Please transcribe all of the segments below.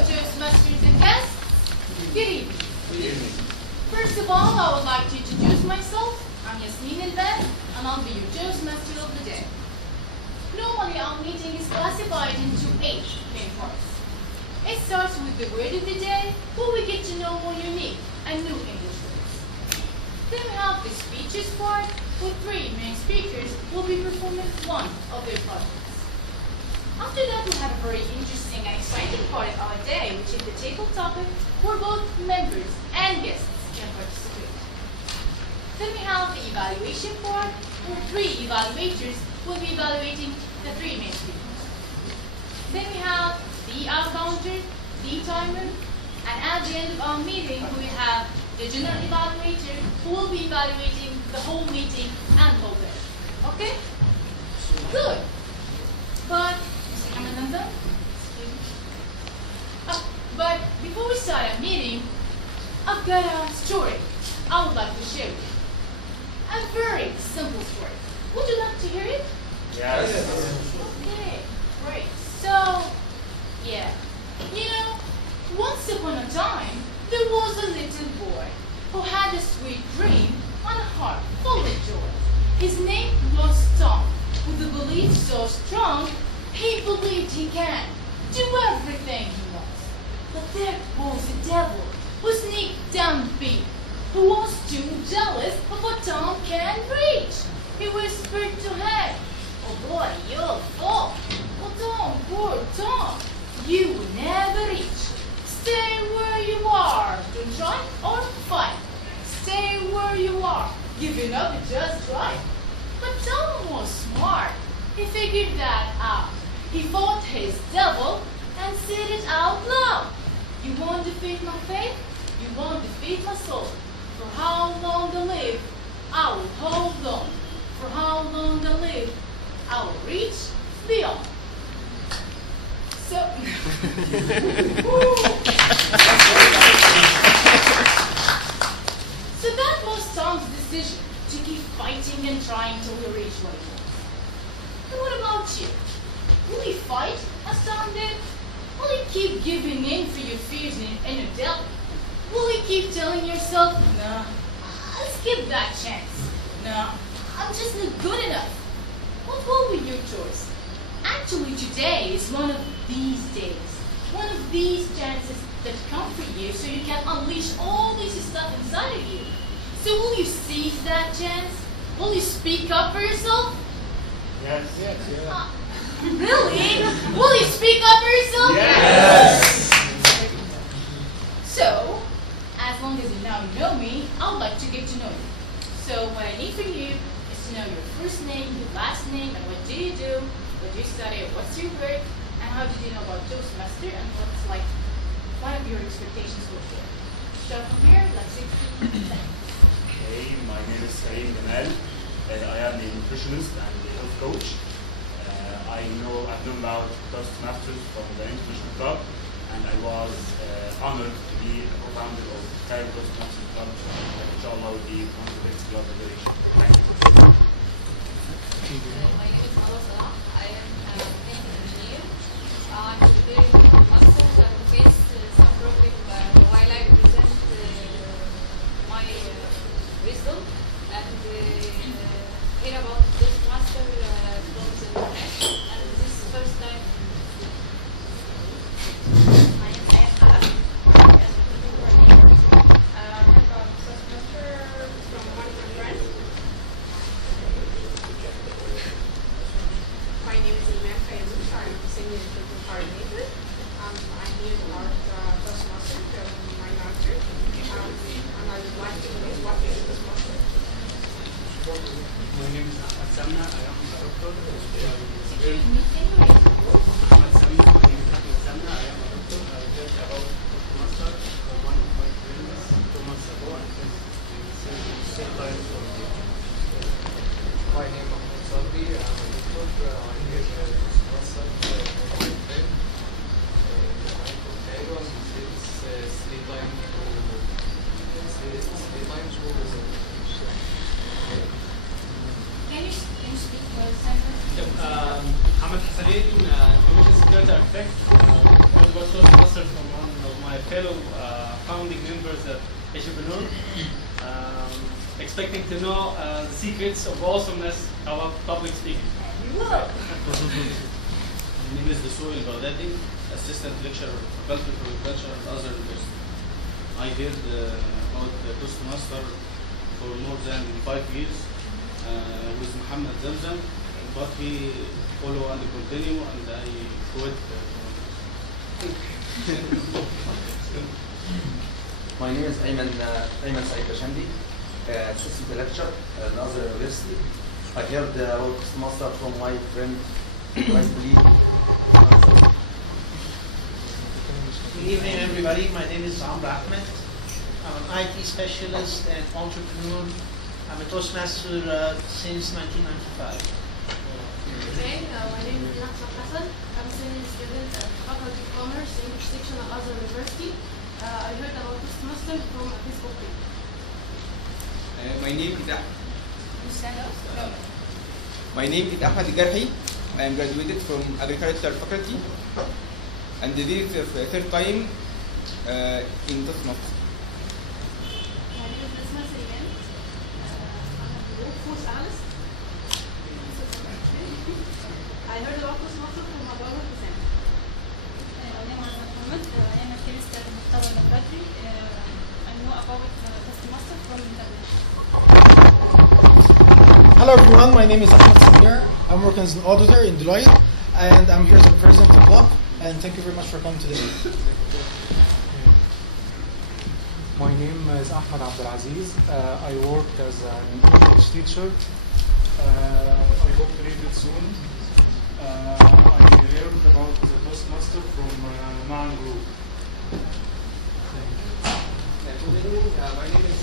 Toastmasters and guests. Good evening. First of all, I would like to introduce myself. I'm Yasmin Al-Bad, and I'll be your Toastmaster of the day. Normally, our meeting is classified into 8 main parts. It starts with the word of the day, where we get to know more unique and new English words. Then we have the speeches part, where 3 main speakers will be performing one of their projects. After that, we have a very interesting and exciting part of our day, which is the table topic, where both members and guests can participate. Then we have the evaluation part, where 3 evaluators will be evaluating the 3 main speakers. Then we have the outbounder, the timer, and at the end of our meeting, we have the general evaluator who will be evaluating the whole meeting and the whole day. Okay? Good. But before we start our meeting, I've got a story I would like to share with you. A very simple story. Would you like to hear it? Yes. Okay, great. So, yeah. You know, once upon a time, there was a little boy who had a sweet dream and a heart full of joy. His name was Tom, with a belief so strong, he believed he can do everything he wants. But there was a devil who sneaked down deep, who was too jealous of what Tom can reach. He whispered to him, "Oh boy, you'll fall. Oh Tom, poor Tom, you will never reach. Stay where you are. Don't try or fight. Stay where you are. Giving up is just right." But Tom was smart. He figured that out. He fought his devil and said it out loud. "You won't defeat my faith, you won't defeat my soul. For how long I live, I will hold on. For how long I live, I will reach beyond." So, so that was Tom's decision to keep fighting and trying till he reached what he wants. And what about you? Will you fight as Tom did? Will you keep giving in for your fears and your doubt? Will you keep telling yourself, "Nah, I'll skip that chance. Nah, I'm just not good enough"? What will be your choice? Actually, today is one of these days. One of these chances that come for you so you can unleash all this stuff inside of you. So will you seize that chance? Will you speak up for yourself? Yes. Really? Will you speak up for yourself? Yes. So, as long as you now know me, I would like to get to know you. So what I need from you is to know your first name, your last name, and what do you do, what do you study, what's your work, and how did you know about Toastmaster, and what's like one of your expectations for sure. So from here, let's see. Okay, my name is Karim Gamal. I am a nutritionist and a health coach. I've known about Toastmasters from the International Club, and I was honored to be a co-founder of the Cairo Toastmasters Club, that inshallah will be one of the best clubs in the region. Thank you. My name is Marwa Salah. I am a mechanical engineer. I'm preparing for masters and face some problem while I present my wisdom and hear about this master from the internet. And this is the first time. My name is Ayat Khalaf. I'm a coordinator. I'm a Toastmaster from one of my friends. My name is Iman Fayouch. I'm a senior recruitment coordinator. I'm here to our Toastmaster from my master. And I would like to know what is a Toastmaster. My name is Ahmad Samna. I am a doctor. English. Ahmad Samna. My name is Ahmad Samna. I am a doctor. I heard about Toastmaster from one of my friends 2 months ago, and same time for me. My name is Mahmoud Sabri. I'm a doctor. I'm here to Toastmaster for my friend. I'm from Cairo, and it's sleep time to Can you speak for a second? محمد حسنين, information security architect. heard about Toastmaster from one of my fellow founding members at Entrepreneur. Expecting to know the secrets of awesomeness about public speaking. You will. My name is Desoil Baghdadi, Assistant Lecturer of Faculty for Agriculture and other universities. I heard about the Toastmaster for more than 5 years with Muhammad Zamzam, but he follow and continue, and I quit. My name is Ayman Saeed Bashandi, Assistant Lecturer at another university. I heard about Toastmaster from my friend, my colleague. Good evening, everybody. My name is Amr Ahmed. I'm an IT specialist and entrepreneur. I'm a Toastmaster since 1995. Okay, my name is Nahsa Hassan. I'm a senior student at Faculty of Commerce, English section at Azhar University. I heard about Toastmaster from a Facebook page. My name is You stand up? No. My name is Ahmed Garhi. I am graduated from Agricultural Faculty and this is the third time in Toastmaster. My name is Nisma Sirian. I'm a workforce analyst. I heard about Toastmaster from my brother Hussein. My name is Muhammad. I am a chemist at Mustawa Laboratory. I know about Toastmaster from internet. Hello everyone, my name is Ahmed Samir. I'm working as an auditor in Deloitte and I'm here as the president of the club, and thank you very much for coming today. My name is Ahmed Abdelaziz. I work as an English teacher. I hope to read it soon. I heard about the Toastmaster from Man Group. Good evening. My name is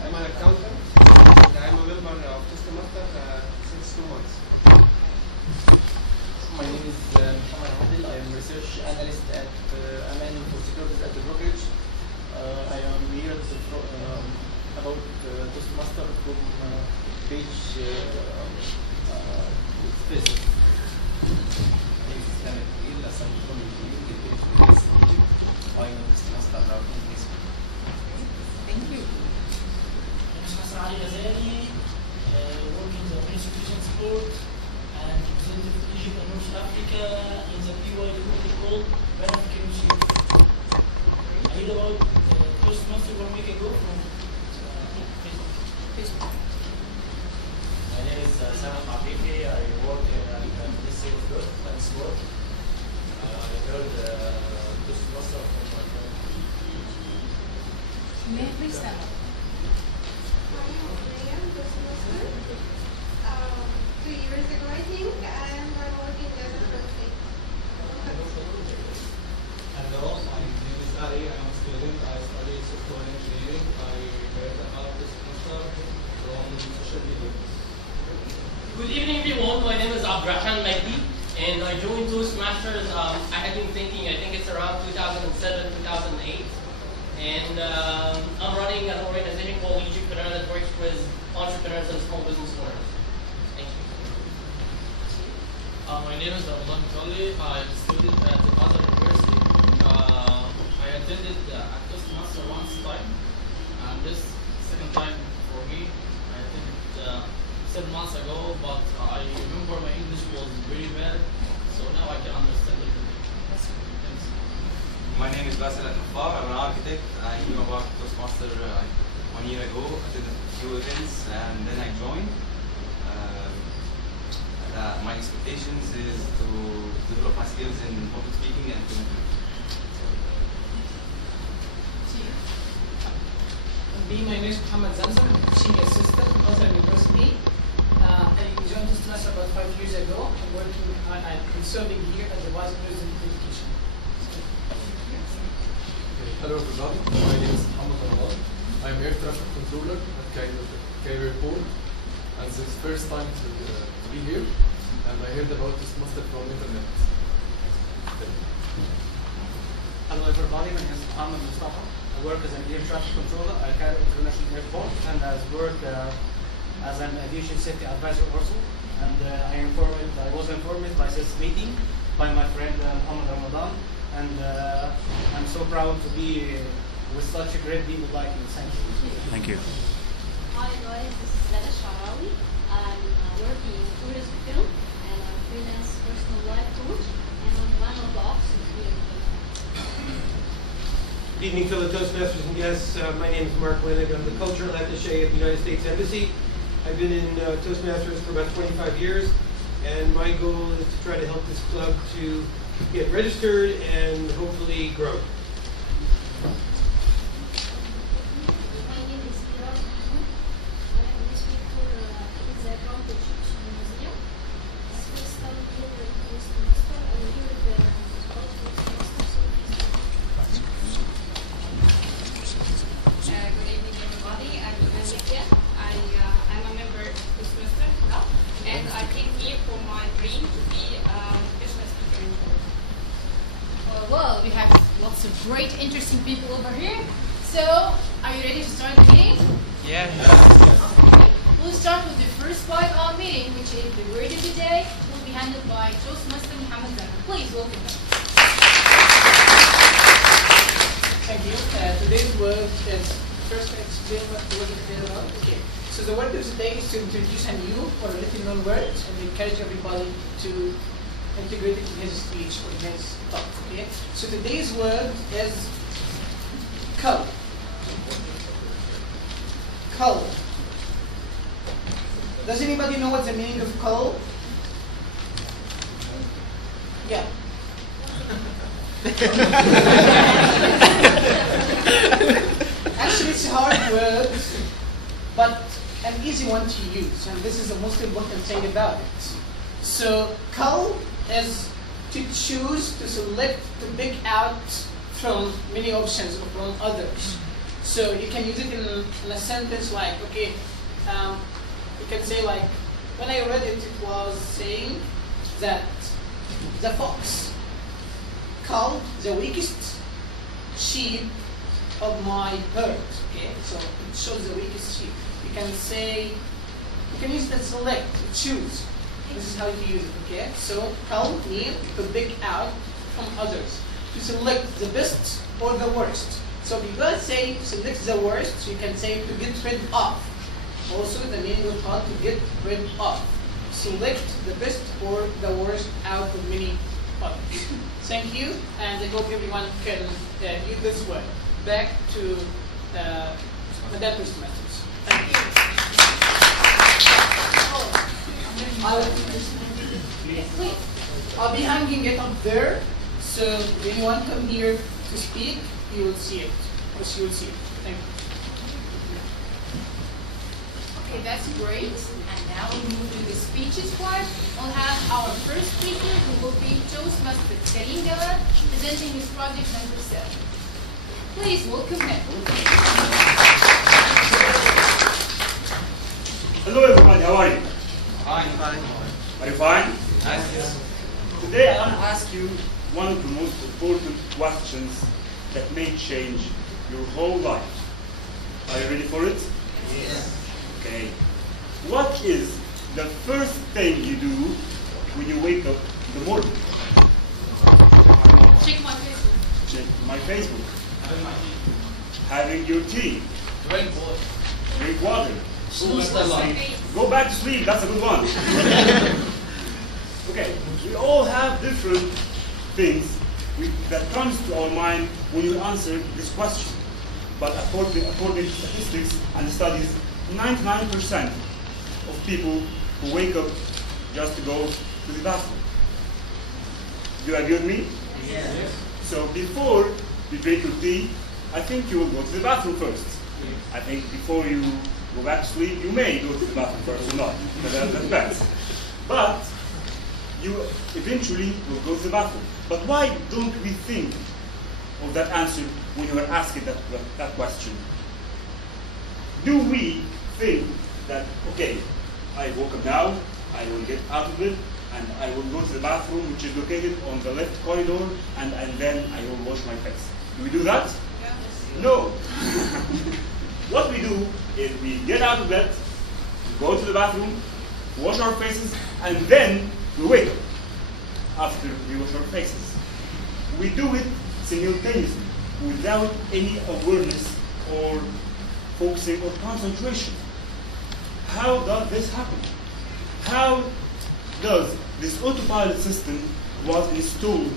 I'm an accountant and I'm a member of Toastmaster since 2 months. My name is Muhammad Adil. I am research analyst at Aman for Securities at the brokerage. I am here about Toastmaster from page Facebook. Thank you. Ali Ghazali, working in the Institution Sport and representing Egypt and North Africa in the PYD called Verification. I heard about Toastmaster 1 week ago from Facebook. My name is Sam Afifi. I work at the Ministry of Youth and Sport. I heard Toastmaster from my friend. May I please stand up? 2 years ago, I think, and I'm working as a translator. Hello, my name is Ali. I'm a student. I study software engineering. I heard about this master from social media. Good evening, everyone. My name is Abdurrahman Mahdi, and I joined Toastmasters. I had been thinking, I think it's around 2007, 2008. And I'm running an organization called Entrepreneur that works with entrepreneurs and small business owners. Thank you. My name is Ramadan Tolli. I'm a student at the other university. I attended a Toastmaster once time, and this second time for me. I attended 7 months ago, but I remember my English was very bad, so now I can understand it. Thanks. My name is Basil Al-Khaffar. I'm an architect. I knew about Toastmaster 1 year ago. I did a few events and then I joined. My expectations is to develop my skills in public speaking and communication. My name is Muhammad Zamzam. I'm a teaching assistant at Azhar University. I joined this semester about 5 years ago. I'm serving here as the vice president of education. Hello everybody, my name is Muhammad Ramadan. I am air traffic controller at Cairo Airport, and this is the first time to be here, and I heard about Toastmaster from internet. Hello everybody, my name is Muhammad Mustafa. I work as an air traffic controller at Cairo International Airport, and I work as an aviation safety advisor also. And I was informed by this meeting by my friend Muhammad Ramadan, and I'm so proud to be with such a great people like you. Thank you. Thank you. Hi guys, this is Lada Sharawi. I'm working in tourism film and I'm a freelance personal life coach and I'm one of the officers here. Good evening, fellow Toastmasters and guests. My name is Mark Winnig. I'm the cultural attaché at the United States Embassy. I've been in Toastmasters for about 25 years, and my goal is to try to help this club to get registered and hopefully grow. My name is Pilar Mahmoud. I speak for the Ground Egyptian Museum. It's first time here at Toastmaster. I'm here with the Good evening, everybody. I'm Nadia. I'm a member of Toastmaster Club, and I came here for my dream to be a professional speaker in English. Well, we have lots of great, interesting people over here. So, are you ready to start the meeting? Yeah. Okay. We'll start with the first part of our meeting, which is the word of the day. Will be handled by Toastmaster Muhammad Zana. Please welcome them. Thank you. Today's word is first explain what the word is about. Okay. So the word of the day is to introduce a new or a little known word and encourage everybody to integrate it in his speech or in his talk. Okay. So today's word is cull. Cull. Does anybody know what the meaning of cull? Yeah. Actually, it's a hard word, but an easy one to use, and this is the most important thing about it. So, cull is to choose, to select, to pick out from many options or from others. So you can use it in a sentence like, okay, you can say like, when I read it, it was saying that the fox culled the weakest sheep of my herd. Okay, so it shows the weakest sheep. You can say, you can use the select, choose. This is how you use it. Okay, so cull means to pick out from others, to select the best or the worst. So if you go and say select the worst, you can say to get rid of. Also, the meaning of cull to get rid of. Select the best or the worst out of many others. Thank you, and I hope everyone can use this word. Back to Madam Toastmasters. Thank you. I'll be hanging it up there, so if anyone come here to speak, you will see it, or she will see it. Thank you. Okay, that's great. And now we move to the speeches part. We'll have our first speaker, who will be Toastmaster Karim Gala, presenting his project number 7. Please welcome him. Hello everybody, how are you? Fine. Are you fine? Yes. Today I want to ask you one of the most important questions that may change your whole life. Are you ready for it? Yes. Okay. What is the first thing you do when you wake up in the morning? Check my Facebook. Check my Facebook. Having your tea. Drink water. Drink water. Sleep. Go back to sleep, that's a good one. Okay, we all have different things that comes to our mind when you answer this question. But according to statistics and studies, 99% of people who wake up just to go to the bathroom. Do you agree with me? Yes. So before you drink your tea, I think you will go to the bathroom first. I think before you go back to sleep, you may go to the bathroom first or not. That depends. But you eventually will go to the bathroom. But why don't we think of that answer when you are asking that question? Do we think that, okay, I woke up now, I will get out of it, and I will go to the bathroom, which is located on the left corridor, and then I will wash my face. Do we do that? Yes. No. What we do is we get out of bed, we go to the bathroom, wash our faces, and then we wake up after we wash faces. We do it simultaneously without any awareness or focusing or concentration. How does this happen? How does this autopilot system was installed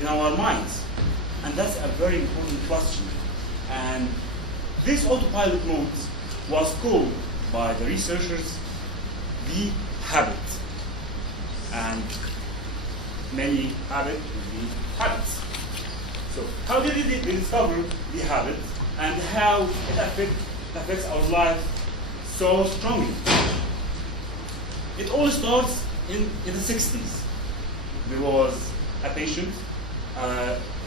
in our minds? And that's a very important question. And this autopilot mode was called by the researchers the habit. And many habits will be habits. So how did they discover the habit and how it affects our lives so strongly? It all starts in the 60s. There was a patient,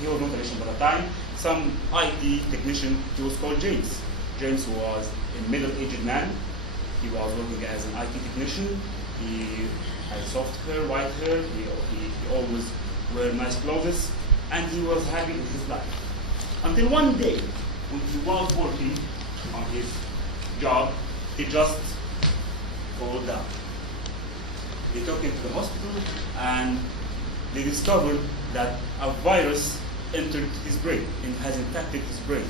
he was not a patient at the time, some IT technician, he was called James. James was a middle-aged man. He was working as an IT technician. He had soft hair, white hair, he always wear nice clothes, and he was happy in his life. Until one day, when he was working on his job, he just fell down. They took him to the hospital, and they discovered that a virus entered his brain and has infected his brain.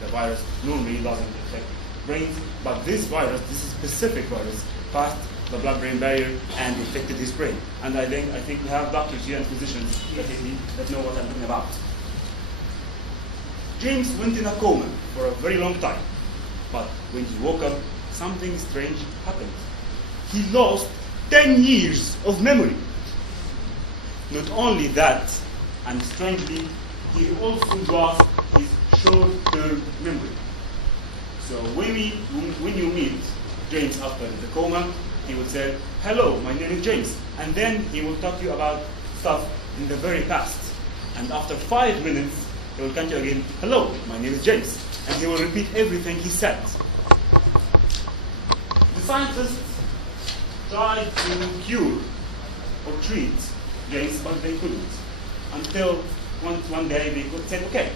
The virus normally doesn't infect brains, but this virus, this specific virus, passed the blood-brain barrier and infected his brain. And I think we have doctors here and physicians that know what I'm talking about. James went in a coma for a very long time, but when he woke up, something strange happened. He lost 10 years of memory. Not only that, and strangely, he also lost his short-term memory. So when you meet James after the coma, he will say, "Hello, my name is James," and then he will talk to you about stuff in the very past. And after 5 minutes, he will come to you again, "Hello, my name is James," and he will repeat everything he said. The scientists tried to cure or treat James, but they couldn't. Until one day they said, "Okay."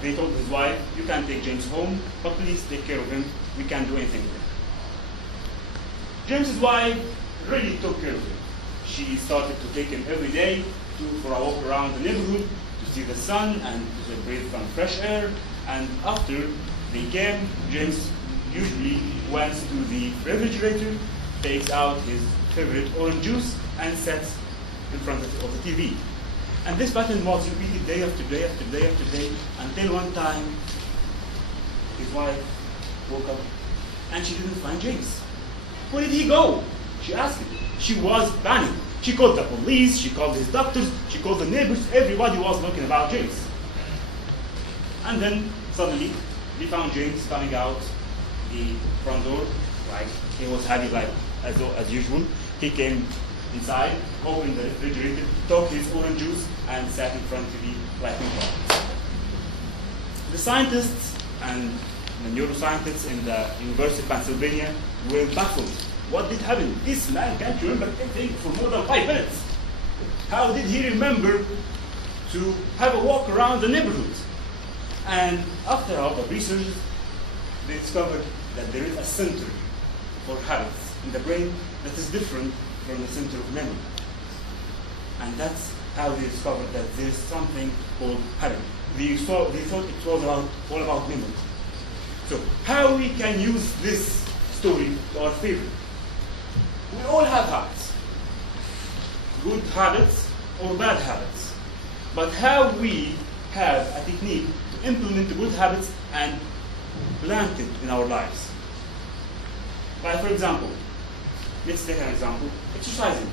They told his wife, "You can take James home, but please take care of him. We can't do anything with him." James's wife really took care of him. She started to take him every day for a walk around the neighborhood, to see the sun and to breathe some fresh air. And after they came, James usually went to the refrigerator, takes out his favorite orange juice, and sits in front of the TV. And this pattern was repeated day after day after day after day, until one time his wife woke up and she didn't find James. Where did he go? She asked him. She was panicked. She called the police, she called his doctors, she called the neighbors, everybody was looking about James. And then suddenly they found James coming out the front door, like he was happy like as usual. He came inside, opened the refrigerator, took his orange juice, and sat in front of the lighting bulb. The scientists and the neuroscientists in the University of Pennsylvania were baffled. What did happen? This man can't remember anything for more than 5 minutes. How did he remember to have a walk around the neighborhood? And after all the research, they discovered that there is a center for habits in the brain that is different from the center of memory. And that's how they discovered that there is something called habit. They thought it was all about memory. So how we can use this story to our favor? We all have habits. Good habits or bad habits. But how we have a technique to implement the good habits and plant it in our lives. Like for example, let's take an example, exercising.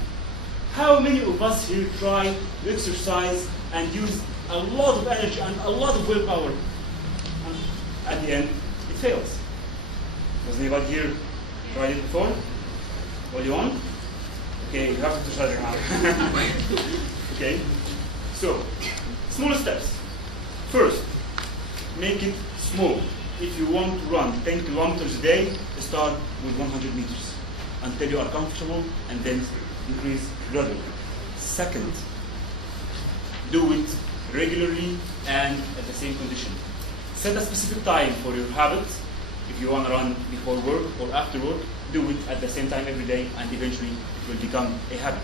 How many of us here try to exercise and use a lot of energy and a lot of willpower, and at the end, it fails? Does anybody here tried it before? Only one? Okay, you have to exercise your hand. Okay, so, small steps. First, make it small. If you want to run 10 kilometers a day, start with 100 meters until you are comfortable, and then increase gradually. Second, do it regularly and at the same condition. Set a specific time for your habit. If you want to run before work or after work, do it at the same time every day, and eventually it will become a habit.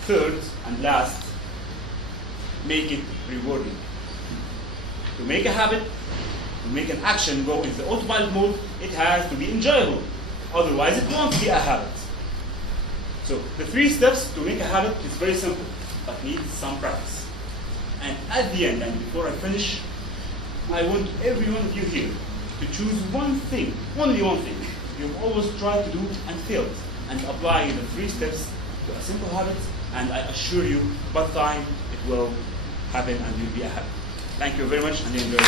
Third and last, make it rewarding. To make a habit, to make an action go into autopilot mode, it has to be enjoyable. Otherwise, it won't be a habit. So the 3 steps to make a habit is very simple, but needs some practice. And at the end, and before I finish, I want every one of you here to choose one thing, only one thing, you've always tried to do and failed, and apply the 3 steps to a simple habit, and I assure you, by time it will happen and you'll be a habit. Thank you very much, and enjoy.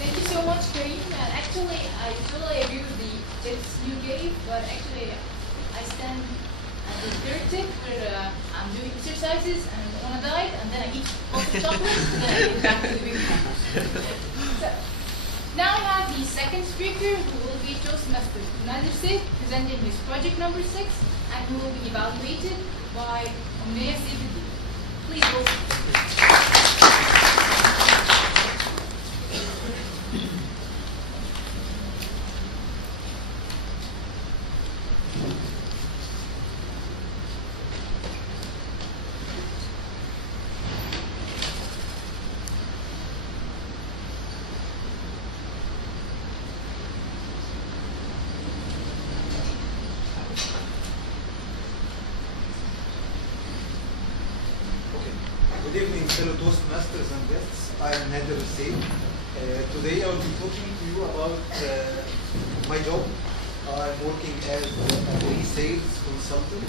Thank you so much, Kareem. And actually, I totally agree with the tips you gave, but actually, I stand at the 3rd tip where I'm doing exercises and I'm on a diet, and then I eat lots of chocolate, and then I get back to the big one. So, now I have the 2nd speaker, who will be Toastmaster Nadir Said, presenting his project number 6, and who will be evaluated by Omnia Sibidi. Please welcome. Good evening, fellow Toastmasters and guests. I am Nadir Said. Today I will be talking to you about my job. I'm working as a pre-sales consultant.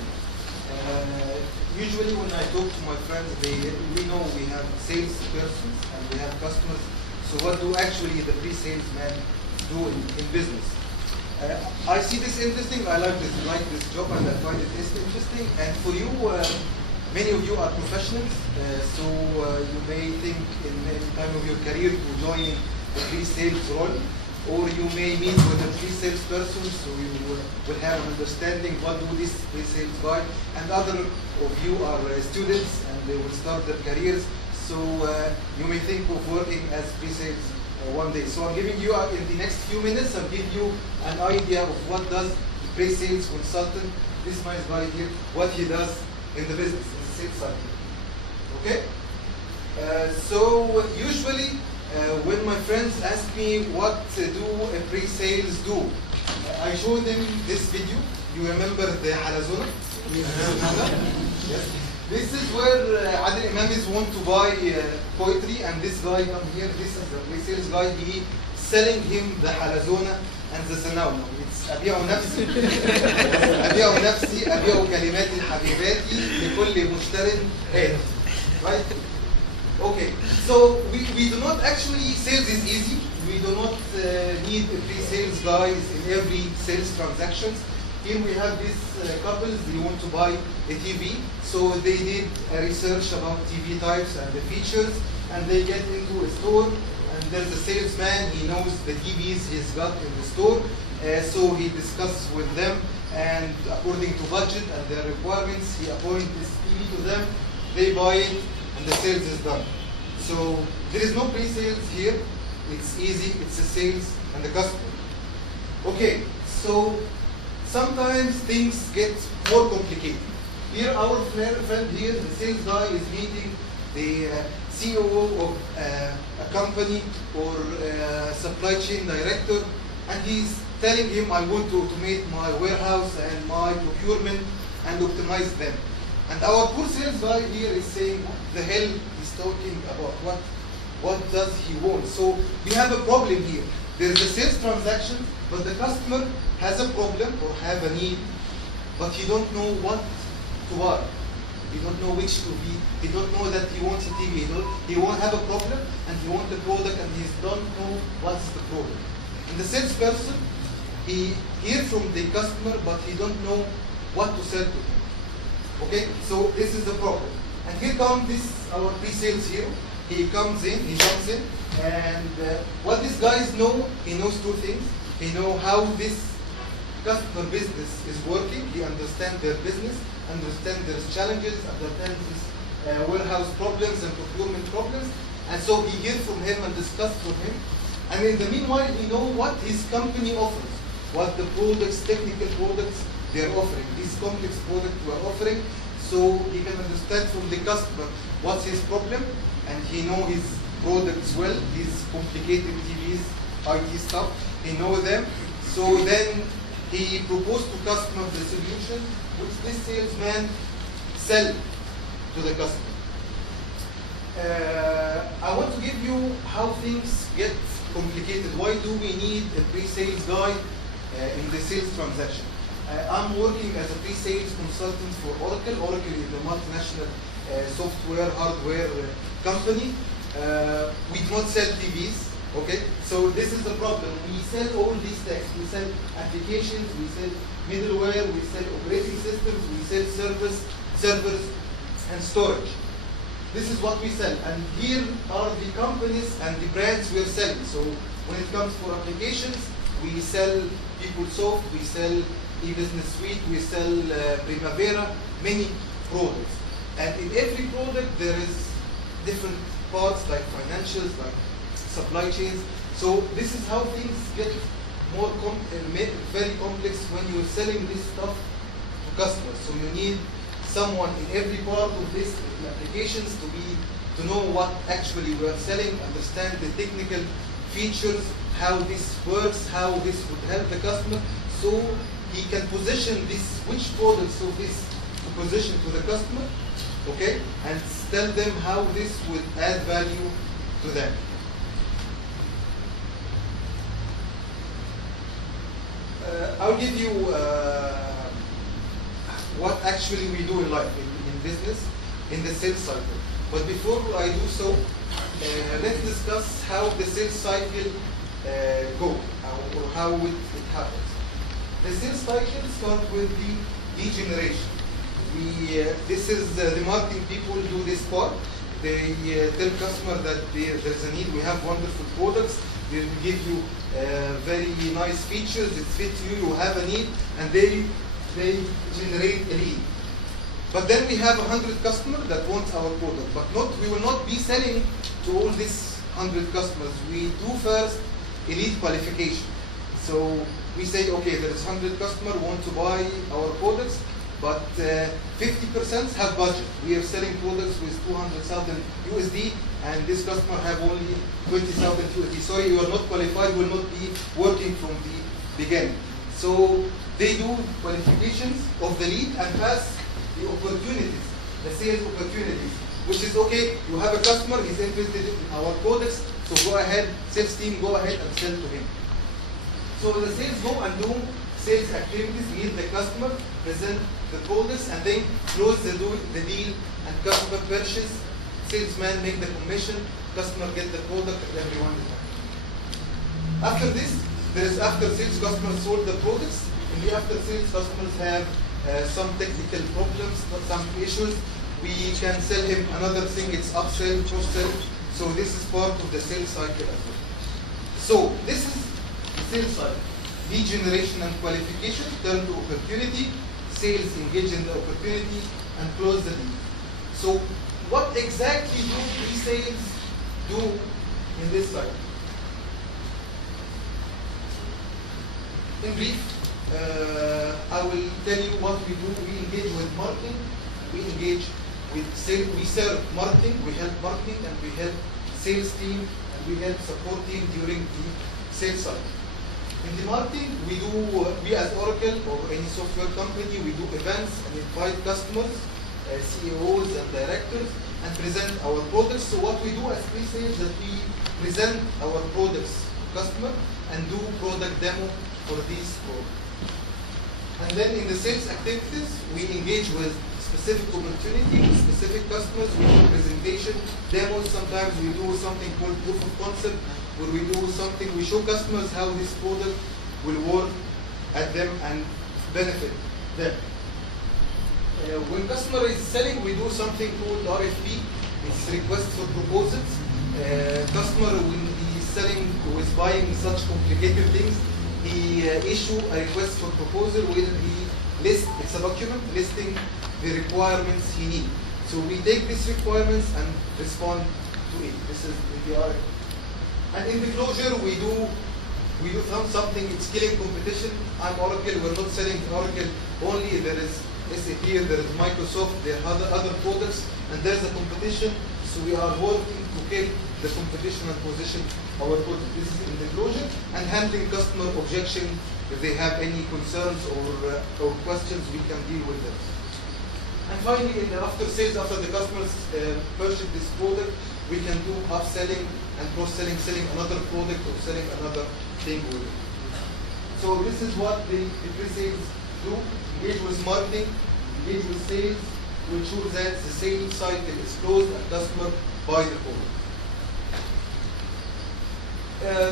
Usually when I talk to my friends, we know we have sales persons and we have customers. So what do actually the pre-salesmen do in business? I see this interesting. I like this job and I find it interesting. And for you, many of you are professionals, so you may think in any time of your career to join the pre-sales role, or you may meet with a pre-sales person, so you will have an understanding what do this pre-sales guy, and other of you are students and they will start their careers, so you may think of working as pre-sales one day. So I'm giving you, in the next few minutes, I'll give you an idea of what does the pre-sales consultant, this nice guy here, what he does in the business. Okay? So usually when my friends ask me what do a pre-sales do, I show them this video. You remember the halazona? Yes. This is where Adil Imamis want to buy poetry, and this guy come here. This is the pre-sales guy. He selling him the halazona and the sanawna. It's أبيع نفسي أبيع نفسي أبيع كلماتي حبيباتي لكل مشتر هات. Right? Okay. So we do not actually, sales is easy. We do not need pre-sales guys in every sales transactions. Here we have these couples, they want to buy a TV. So they did a research about TV types and the features, and they get into a store, and there's a salesman, he knows the TVs he's got in the store, so he discusses with them, and according to budget and their requirements, he appoints this TV to them, they buy it, and the sales is done. So there is no pre-sales here, it's easy, it's a sales and the customer. Okay, so sometimes things get more complicated. Here our friend here, the sales guy is meeting the CEO of a company or supply chain director, and he's telling him, I want to automate my warehouse and my procurement and optimize them. And our poor sales guy here is saying, what the hell he's talking about? What does he want? So we have a problem here. There's a sales transaction, but the customer has a problem or have a need, but he don't know what to buy. He don't know which to be. He don't know that he wants a TV. He won't have a problem, and he wants the product, and he don't know what's the problem. And the salesperson, he hears from the customer, but he don't know what to sell to him. Okay, so this is the problem. And here comes our pre-sales hero. He comes in, he jumps in, and what these guys know, he knows two things. He knows how this customer business is working. He understands their business, understands their challenges, understands this warehouse problems and procurement problems. And so he hears from him and discusses with him. And in the meanwhile, he knows what his company offers, what the products, technical products they're offering, these complex products we're offering. so he can understand from the customer what's his problem, and he know his products well, his complicated TVs, IT stuff, he know them. So then he proposed to customer the solution, which this salesman sell to the customer. I want to give you how things get complicated. Why do we need a pre-sales guy in the sales transaction? I'm working as a pre-sales consultant for Oracle. Oracle is a multinational software, hardware company. We do not sell TVs, okay? So this is the problem. We sell all these things. We sell applications, we sell middleware, we sell operating systems, we sell servers, and storage. This is what we sell, and here are the companies and the brands we are selling. So when it comes for applications, we sell PeopleSoft, we sell eBusiness Suite, we sell Primavera, many products. And in every product there is different parts like financials, like supply chains. So this is how things get more very complex when you're selling this stuff to customers. So you need someone in every part of this applications to know what actually we are selling, understand the technical features, how this works, how this would help the customer, so he can position this, which products of this to position to the customer, okay, and tell them how this would add value to them. I'll give you what actually we do in life, in business, in the sales cycle. But before I do so, let's discuss how the sales cycle goes, or how it happens. The sales cycle starts with the lead generation. This is the marketing people do this part. They tell customer that there's a need. We have wonderful products. They will give you very nice features. It fits you. You have a need, and they generate a lead. But then we have 100 customers that want our product, but we will not be selling to all these 100 customers. We do first a lead qualification. So we say, okay, there is 100 customers who want to buy our products, but 50% have budget. We are selling products with 200,000 USD, and this customer have only 20,000 USD. Sorry, you are not qualified, will not be working from the beginning. So they do qualifications of the lead and pass the opportunities, the sales opportunities, which is okay, you have a customer, he's interested in our products, so go ahead, sales team, go ahead and sell to him. So the sales go and do sales activities, meet the customer, present the products, and then close the deal and customer purchase, salesman make the commission, customer get the product, and everyone is happy. After this, there is after sales, customers sold the products. In the after sales, customers have some technical problems, some issues. We can sell him another thing, it's upsell, cross-sell. So this is part of the sales cycle as well. So this is the sales cycle. Lead generation and qualification, turn to opportunity, sales engage in the opportunity, and close the deal. So what exactly do pre-sales do in this cycle? In brief, I will tell you what we do. We engage with marketing, we engage with sales, we serve marketing, we help marketing, and we help sales team, and we help support team during the sales cycle. In the marketing, we as Oracle or any software company, we do events and invite customers, CEOs and directors, and present our products. So what we do as pre-sales is that we present our products to customer and do product demo for these products. And then in the sales activities, we engage with specific opportunity, with specific customers, we do presentation, demos, sometimes we do something called proof of concept, where we do something, we show customers how this product will work at them and benefit them. When customer is selling, we do something called RFP, it's request for proposals. Customer, when he is selling, who is buying such complicated things, he issue a request for proposal where he list, it's a document listing the requirements he needs. So we take these requirements and respond to it. This is the RFP. And in the closure, we do something, it's killing competition. I'm Oracle, we're not selling Oracle only. There is SAP, there is Microsoft, there are other products, and there's a competition. So we are working to kill the competition and position our product. This is in the closure and handling customer objection. If they have any concerns or questions, we can deal with them. And finally, in the after sales, after the customers purchase this product, we can do upselling and cross-selling, selling another product or selling another thing with it. So this is what the pre-sales do: engage with marketing, engage with sales, to ensure that the sales cycle is closed and customer buy the product.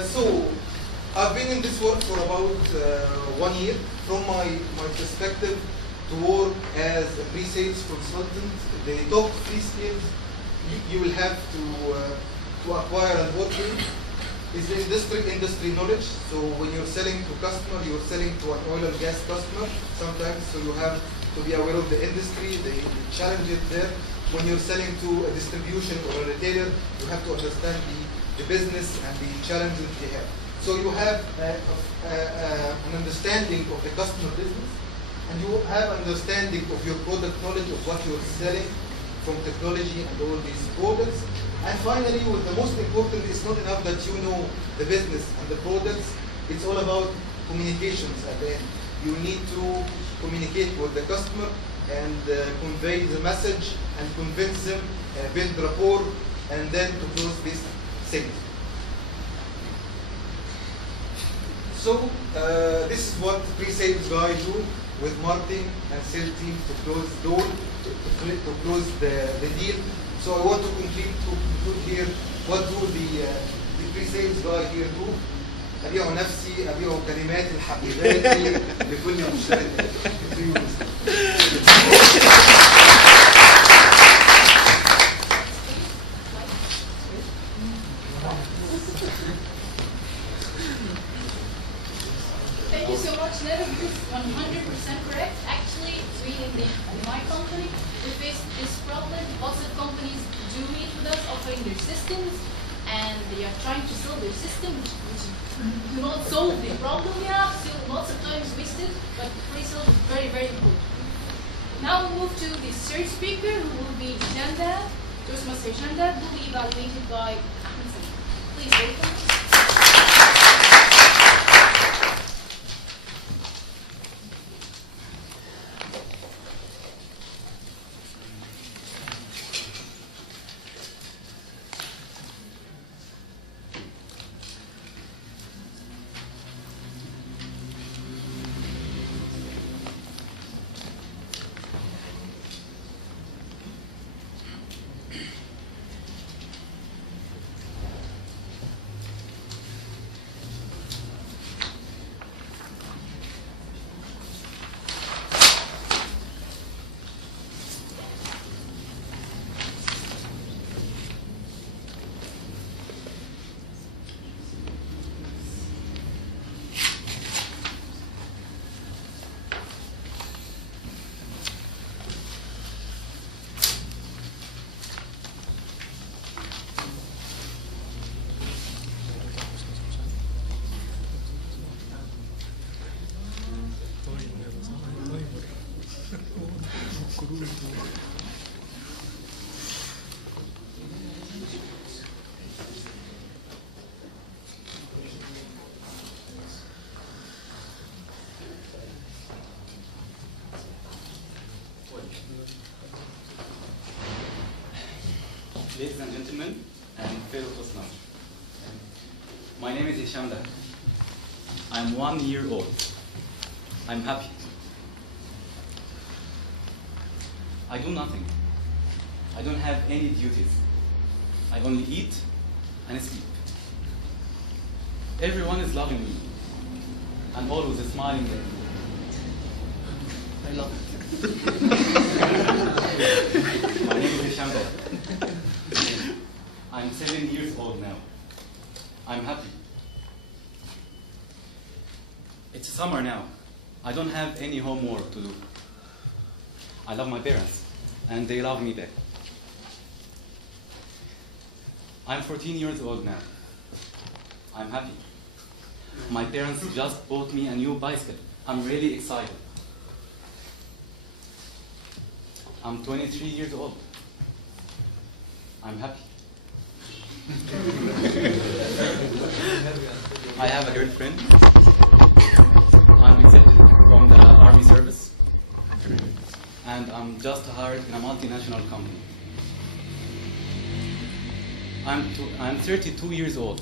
So I've been in this work for about 1 year. From my perspective, to work as a pre-sales consultant, the top 3 skills you will have to acquire and work in is the industry knowledge. So when you're selling to customer, you're selling to an oil and gas customer sometimes, so you have to be aware of the industry, the challenges there. When you're selling to a distribution or a retailer, you have to understand the business and the challenges they have. So you have an understanding of the customer business, and you have understanding of your product knowledge of what you're selling from technology and all these products. And finally, with the most important, it's not enough that you know the business and the products. It's all about communications at the end. You need to communicate with the customer and convey the message and convince them, build rapport, and then to close this sale. So this is what pre-sales guys do with marketing and sales team to close the door, to close the deal. So I want to conclude here what do the pre-sales guy here do. أبيع نفسي، أبيع كلماتي الحبيباتي لكل مشترك. Thank you so much, Ned. This is 100% correct. Actually, we in my company, we face this problem. Lots of companies do meet with us offering their systems, and they are trying to sell their system, which do not solve the problem we have. So lots of times wasted, but pre-sale is very, very important. Now we move to the third speaker, who will be Shanda. Toastmaster Shanda will be evaluated by Ahmed Salim. Please welcome. Ladies and gentlemen, and fellow Toastmasters, my name is Hisham. I'm 1 year old. I'm happy. I do nothing. I don't have any duties. I only eat and sleep. Everyone is loving me and always smiling at me. I love it. My name is Hisham. I'm 7 years old now. I'm happy. It's summer now. I don't have any homework to do. I love my parents, and they love me back. I'm 14 years old now. I'm happy. My parents just bought me a new bicycle. I'm really excited. I'm 23 years old. I'm happy. I have a girlfriend. I'm accepted from the army service. And I'm just hired in a multinational company. I'm 32 years old.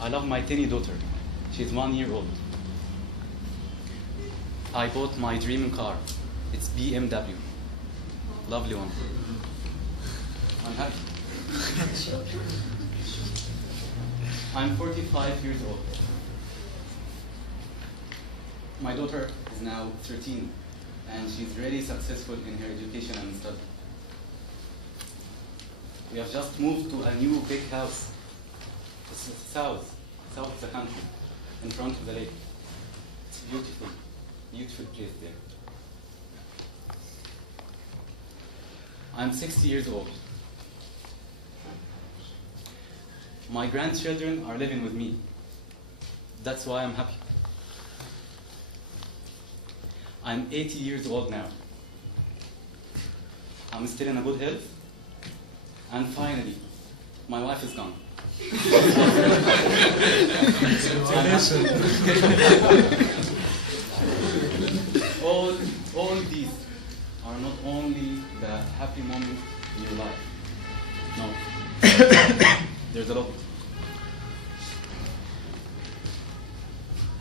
I love my tiny daughter. She's 1 year old. I bought my dream car. It's BMW. Lovely one. I'm happy. I'm 45 years old. My daughter is now 13, and she's really successful in her education and study. We have just moved to a new big house. It's south of the country, in front of the lake. It's a beautiful, beautiful place there. I'm 60 years old. My grandchildren are living with me. That's why I'm happy. I'm 80 years old now. I'm still in a good health. And finally, my wife is gone. all these are not only the happy moments in your life. No. There's a lot.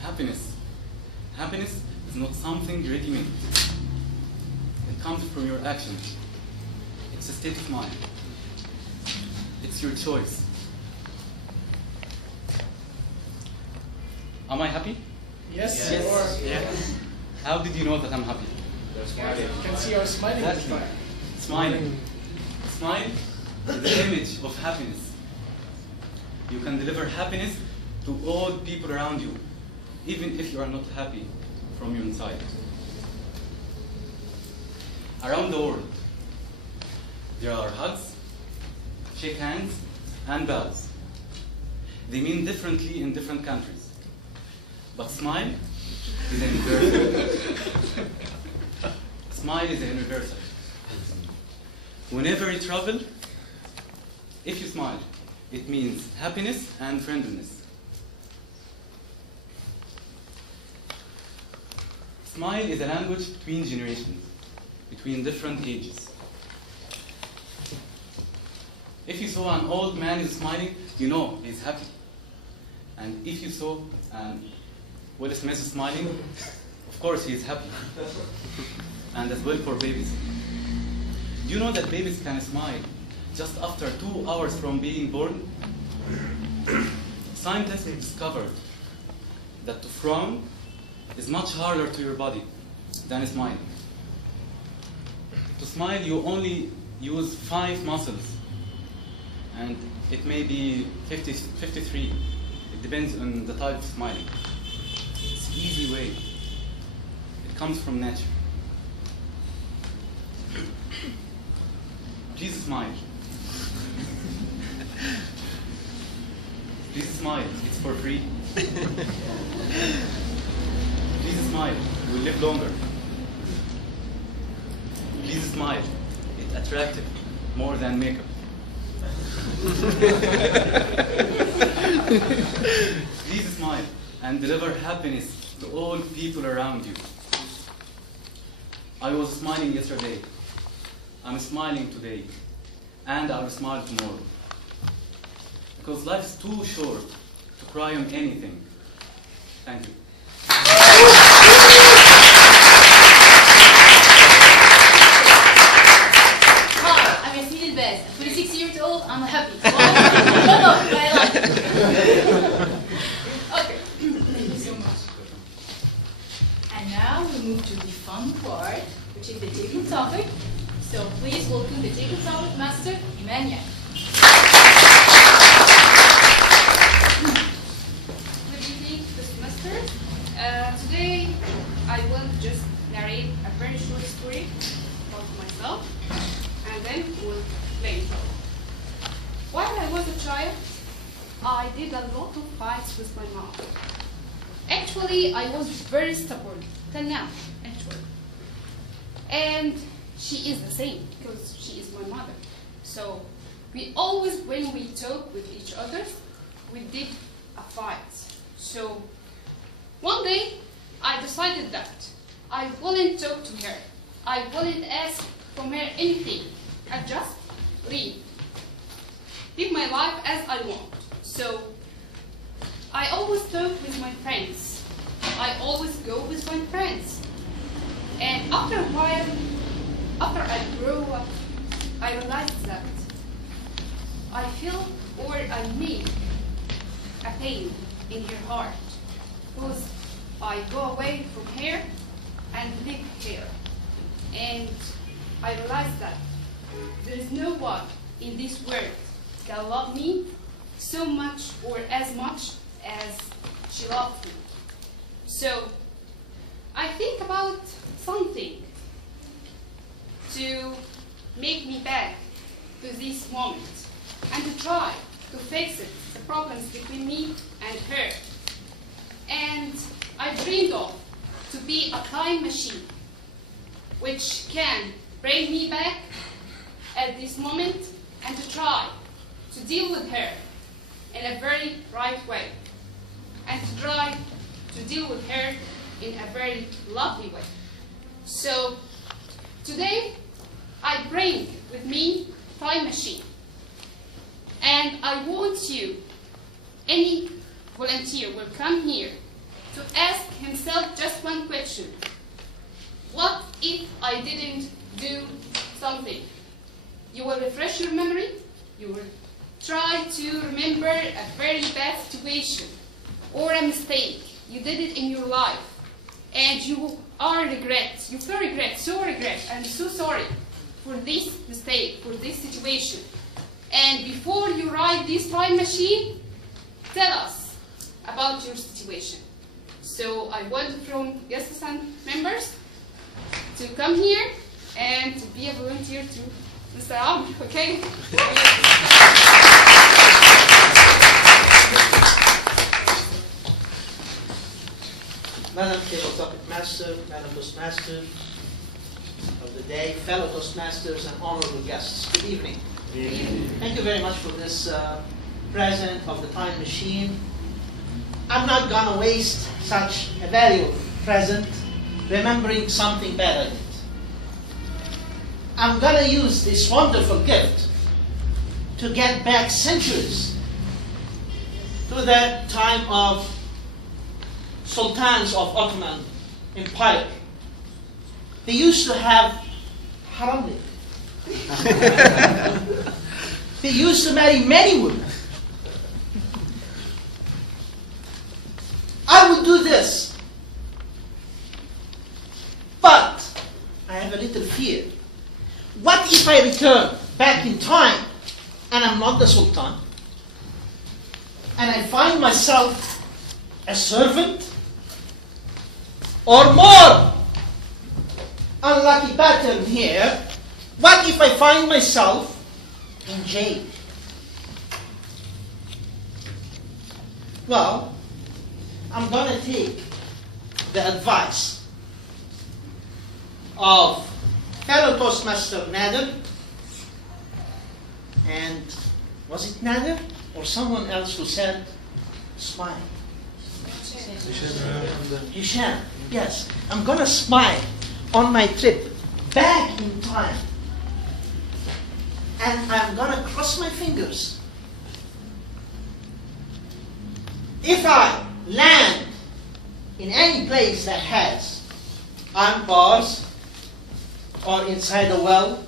Happiness. Happiness is not something ready-made. It comes from your actions. It's a state of mind. It's your choice. Am I happy? Yes, yes. you are. Yes. How did you know that I'm happy? You can see you're smiling. Exactly. Smiling. Smile is the image of happiness. You can deliver happiness to all people around you, even if you are not happy from your inside. Around the world, there are hugs, shake hands, and bows. They mean differently in different countries. But smile is a universal. Smile is a universal. Whenever you travel, if you smile, it means happiness and friendliness. Smile is a language between generations, between different ages. If you saw an old man is smiling, you know he's happy. And if you saw Will Smith is smiling, of course he's happy. And as well for babies. Do you know that babies can smile just after 2 hours from being born? Scientists have discovered that to frown is much harder to your body than smiling. To smile, you only use 5 muscles, and it may be 53. It depends on the type of smiling. It's an easy way. It comes from nature. Please smile. Please smile. It's for free. Please smile. You will live longer. Please smile. It's attractive more than makeup. Please smile and deliver happiness to all people around you. I was smiling yesterday. I'm smiling today. And I'll smile tomorrow. Because life is too short to cry on anything. Thank you. Hi, I'm Yasmin Elbaz. I'm 26 years old. I'm happy. I like it. Okay, thank you so much. And now we move to the fun part, which is the table topic. So please welcome the table topic master, Emmanuel. Good evening, Toastmasters. Today I will just narrate a very short story about myself, and then we'll play each other. While I was a child, I did a lot of fights with my mom. Actually, I was very stubborn, till now, actually. And she is the same because she is my mother. So we always, when we talk with each other, we did a fight. So one day I decided that I wouldn't talk to her. I wouldn't ask from her anything. I just leave my life as I want. So I always talk with my friends. I always go with my friends. And after a while, after I grew up, I realized that I feel or I make a pain in her heart because I go away from her and live here. And I realized that there is no one in this world can love me so much or as much as she loves me. So I think about something to make me back to this moment and to try to fix it, the problems between me and her. And I dreamed of to be a time machine which can bring me back at this moment and to try to deal with her in a very right way and to try to deal with her in a very lovely way. So today I bring with me time machine, and I want you, any volunteer will come here to ask himself just one question. What if I didn't do something? You will refresh your memory. You will try to remember a very bad situation or a mistake you did it in your life, and you are regret. You feel regret, so regret, and so sorry for this mistake, for this situation. And before you ride this time machine, tell us about your situation. So I want from guests and members to come here and to be a volunteer to Mr. Amr, okay? Madam Toastmaster, Madam Toastmaster of the day, fellow Toastmasters and honorable guests, good evening. Good evening. Thank you very much for this present of the time machine. I'm not going to waste such a valuable present remembering something bad I did. I'm going to use this wonderful gift to get back centuries to the time of sultans of Ottoman Empire. They used to have haram. They used to marry many women. I would do this, but I have a little fear. What if I return back in time and I'm not the sultan, and I find myself a servant, or more unlucky pattern here, what if I find myself in jail? Well, I'm going to take the advice of fellow Toastmaster Nader, and was it Nader or someone else who said, smile? Hisham, yes. I'm going to smile on my trip back in time. And I'm going to cross my fingers. If I land in any place that has iron bars, or inside a well,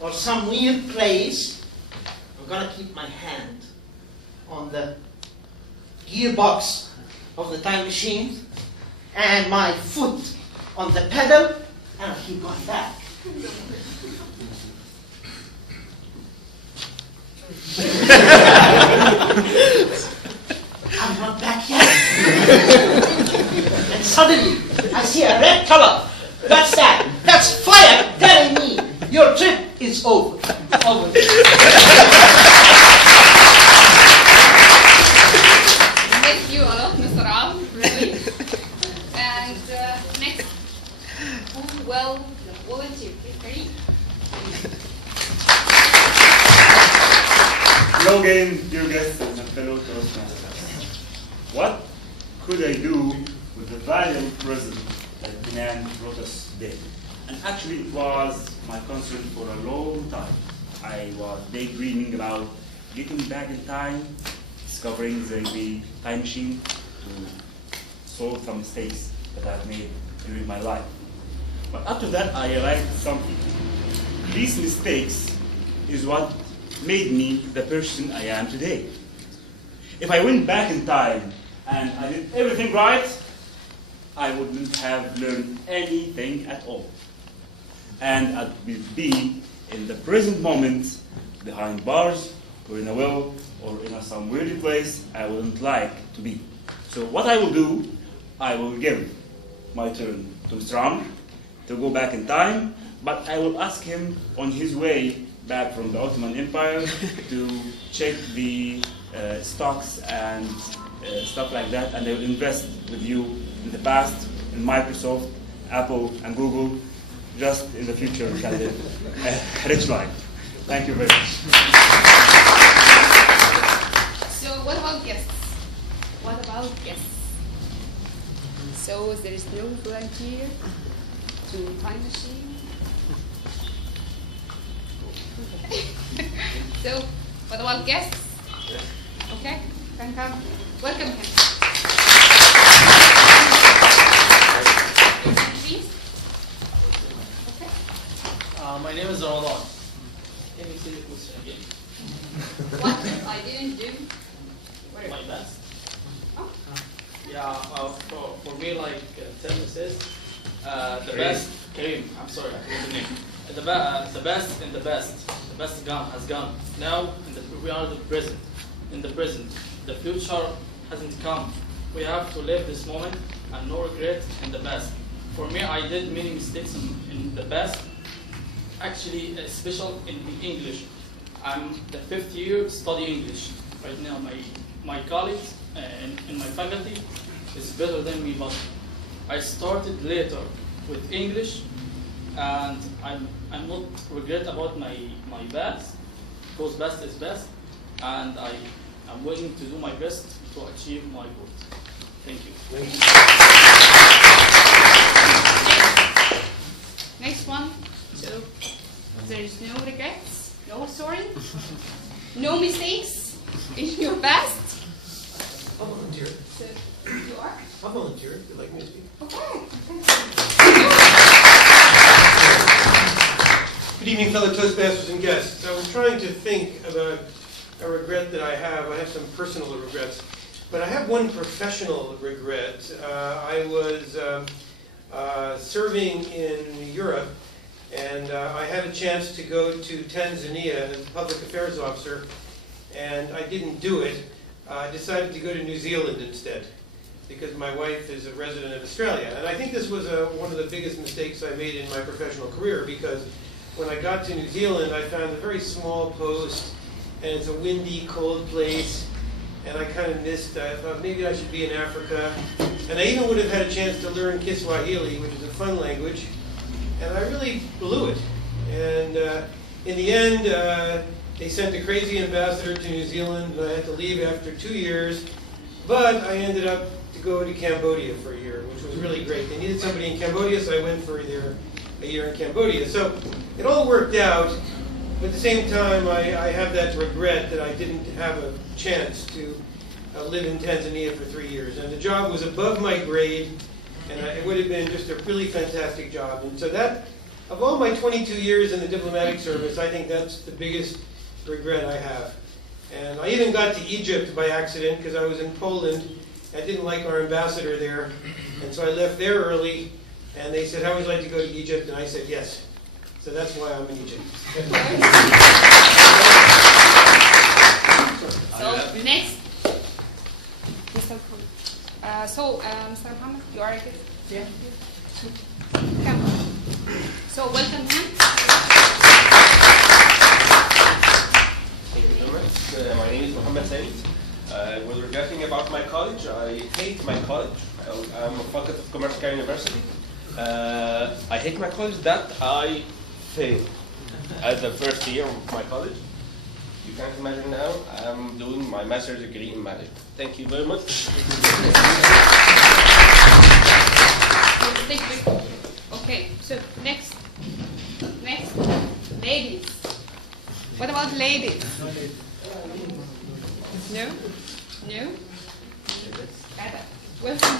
or some weird place, I'm going to keep my hand on the gearbox of the time machine and my foot on the pedal, and I'll keep going back. I'm not back yet. And suddenly, I see a red color. What's that? That's fire telling me your trip is over. Over. Thank you a lot, Mr. Al, really. And next, who will volunteer. Kareem. Hello again, dear guests and fellow Toastmasters. What could I do with the valuable present that Dinan brought us today? And actually, it was my concern for a long time. I was daydreaming about getting back in time, discovering the time machine to solve some mistakes that I've made during my life. But after that, I realized something. These mistakes is what made me the person I am today. If I went back in time and I did everything right, I wouldn't have learned anything at all. And I would be in the present moment behind bars or in a well or in some weird place I wouldn't like to be. So what I will do, I will give my turn to Mr. Amr to go back in time, but I will ask him on his way back from the Ottoman Empire to check the stocks and stuff like that, and I will invest with you in the past, in Microsoft, Apple, and Google. Just in the future, we can live a rich life. Thank you very much. So what about guests? What about guests? So there is no volunteer to time machine? So, what about guests? Okay, can come. Welcome him. Please. Okay. My name is Ramadan. Can you say the question again? What I didn't do? My best. Yeah, for me, like Tim says, the best. Kareem, I'm sorry, I forgot the name. The best and the best. The best has gone. Now we are the present. In the present, the future hasn't come. We have to live this moment and no regret in the past. For me, I did many mistakes in the past. Actually, especially in English. I'm the 5th year studying English right now. My colleagues in my faculty is better than me, but I started later with English, and I'm not regret about my best, because best is best, and I'm willing to do my best to achieve my goals. Thank you. Next one. So there is no regrets, no sorry, no mistakes in your past. I'll volunteer. So you are? I'll volunteer if you'd like me to speak. Okay. Good evening, fellow Toastmasters and guests. I was trying to think about a regret that I have. I have some personal regrets, but I have one professional regret. I was serving in Europe, and I had a chance to go to Tanzania as a public affairs officer, and I didn't do it. I decided to go to New Zealand instead, because my wife is a resident of Australia. And I think this was one of the biggest mistakes I made in my professional career, because when I got to New Zealand, I found a very small post, and it's a windy, cold place, and I kind of missed. I thought maybe I should be in Africa. And I even would have had a chance to learn Kiswahili, which is a fun language, and I really blew it. And in the end, they sent a crazy ambassador to New Zealand, and I had to leave after 2 years. But I ended up to go to Cambodia for a year, which was really great. They needed somebody in Cambodia, so I went for a year in Cambodia. So it all worked out, but at the same time, I have that regret that I didn't have a chance to live in Tanzania for 3 years. And the job was above my grade, and it would have been just a really fantastic job. And so that, of all my 22 years in the diplomatic service, I think that's the biggest regret I have. And I even got to Egypt by accident because I was in Poland. I didn't like our ambassador there, and so I left there early, and they said, how would you like to go to Egypt? And I said, yes. So that's why I'm in Egypt. So next, Mr. Muhammad. Mr. Muhammad, you are a guest? Yeah. Come. So welcome him. Thank you very much. My name is Muhammad Said. With regretting about my college, I hate my college. I'm a faculty of Commerce Care University. I hate my college that I failed at the first year of my college. You can't imagine now, I'm doing my master's degree in management. Thank you very much. Okay, so next, ladies. What about ladies? No? No? Welcome.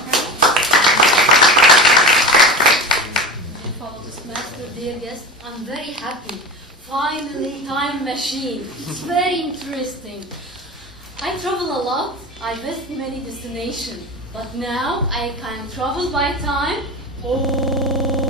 Follow Toastmaster, dear guest. I'm very happy. Finally, time machine. It's very interesting. I travel a lot. I visit many destinations. But now I can travel by time. Oh.